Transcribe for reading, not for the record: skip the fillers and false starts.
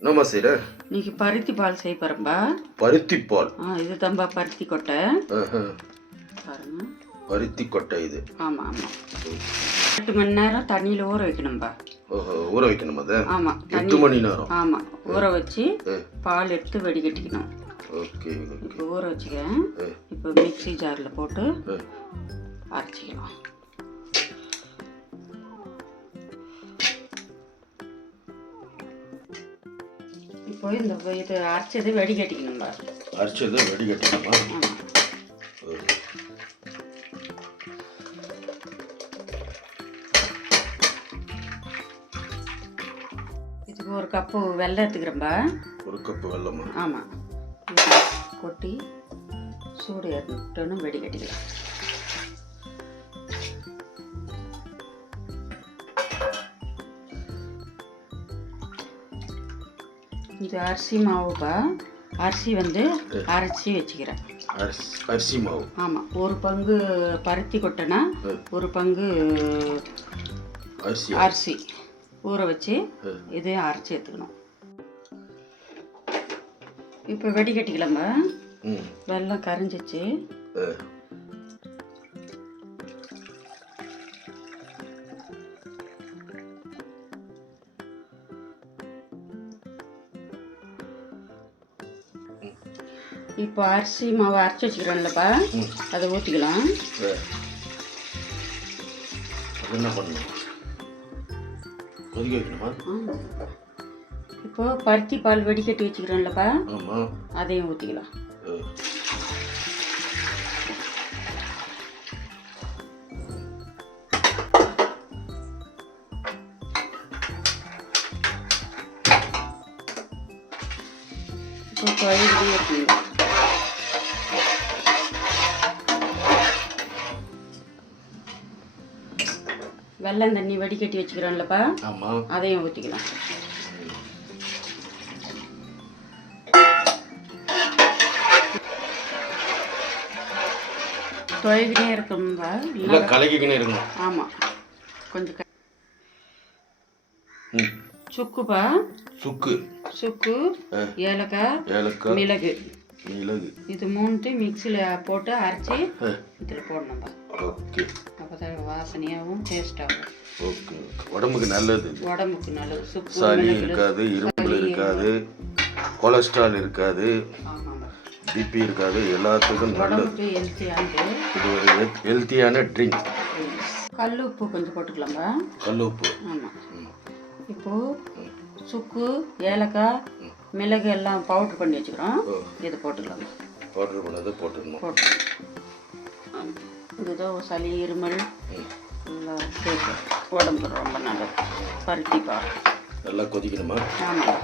என்னம்மா செய்கிற? இன்னைக்கு பருத்தி பால் செய்ய போகிறேன்பா. பருத்தி பால்? இது தான்பா பருத்தி கொட்டை. பாருங்க, பருத்தி கொட்டை இது. ஆமாம் ஆமாம். 8 மணி நேரம் தண்ணியில் ஊற வைக்கணும்பா. ஓஹோ, ஊற வைக்கணுமா அது? ஆமாம், 8 மணி நேரம். ஆமாம், ஊற வச்சு பால் எடுத்து வடிகட்டிக்கணும். ஓகே. இப்போ ஊற வச்சுக்கேன். இப்போ மிக்ஸி ஜாரில் போட்டு அரைச்சிக்கலாம். இப்போ இந்த இது அரைச்சதை வடிகட்டிக்கணும்பா. அரைச்சதை வடிகட்டிக்கணுமா? ஆமாம். இதுக்கு 1 கப்பு வெல்லம் எடுத்துக்கிறேன்பா. 1 கப்பு வெல்லமா? ஆமாம். கொட்டி சூடு ஏற்றணும், வடிகட்டிக்கலாம். இது அரிசி மாவுப்பா. அரிசி வந்து அரைச்சி வச்சுக்கிறேன். அரிசி மாவு? ஆமாம். 1 பங்கு பருத்தி கொட்டைனா 1 பங்கு அரிசி ஊற வச்சு இதையும் அரைச்சி எடுத்துக்கணும். இப்போ வடிகட்டிக்கலாமா? வெல்லம் கரைஞ்சிச்சு. இப்போ அரிசி மாவு அரைச்சி வச்சுக்கிறோம்லப்பா, அதை ஊற்றிக்கலாம். என்ன பண்ணணும்? கொதிக்க வைக்கணுமா? இப்போ பருத்தி பால் வடிகட்டி வச்சுக்கிறோம்லப்பா, அதையும் ஊற்றிக்கலாம். இப்போ குழம்பு ஊற்றிக்கலாம். வெல்லம் தண்ணி வடிகட்டி வச்சுக்கிறோம்லப்பா, அதையும் ஊற்றிக்கலாம். தொலைவினே இருக்கும்பா, இல்லை கலக்கிக்கினே இருக்கணும். ஆமாம், கொஞ்சம் சுக்குப்பா. சுக்கு, ஏலக்காய், மிளகு இது 3 மிக்ஸியில் போட்டு அரைச்சி இதில் போடணும்பா. ஓகே. அப்போதான் வாசனையாகவும் டேஸ்டாகும். ஓகே. உடம்புக்கு நல்லது. உடம்புக்கு நல்லது. சுக்கு, சளி இருக்காது, இருமல் இருக்காது, கொலஸ்ட்ரால் இருக்காது, பிபி இருக்காது, எல்லாத்துக்கும் நல்லது. இது ஒரு ஹெல்த்தியான ட்ரிங்க். கல் உப்பு கொஞ்சம் போட்டுக்கலாம்பா. கல் உப்பு? ஆமாம். இப்போது சுக்கு, ஏலக்காய், மிளகு எல்லாம் பவுட்ரு பண்ணி வச்சுக்கிறோம். இதை போட்டுக்கலாம். பவுட்ரு பண்ணதை போட்டுக்கணும். இதுதான் சளி, இருமல் எல்லாம் உடம்புக்கு ரொம்ப நல்லது. பருத்தி பால் நல்லா கொதிக்கணுமா? ஆமாம்.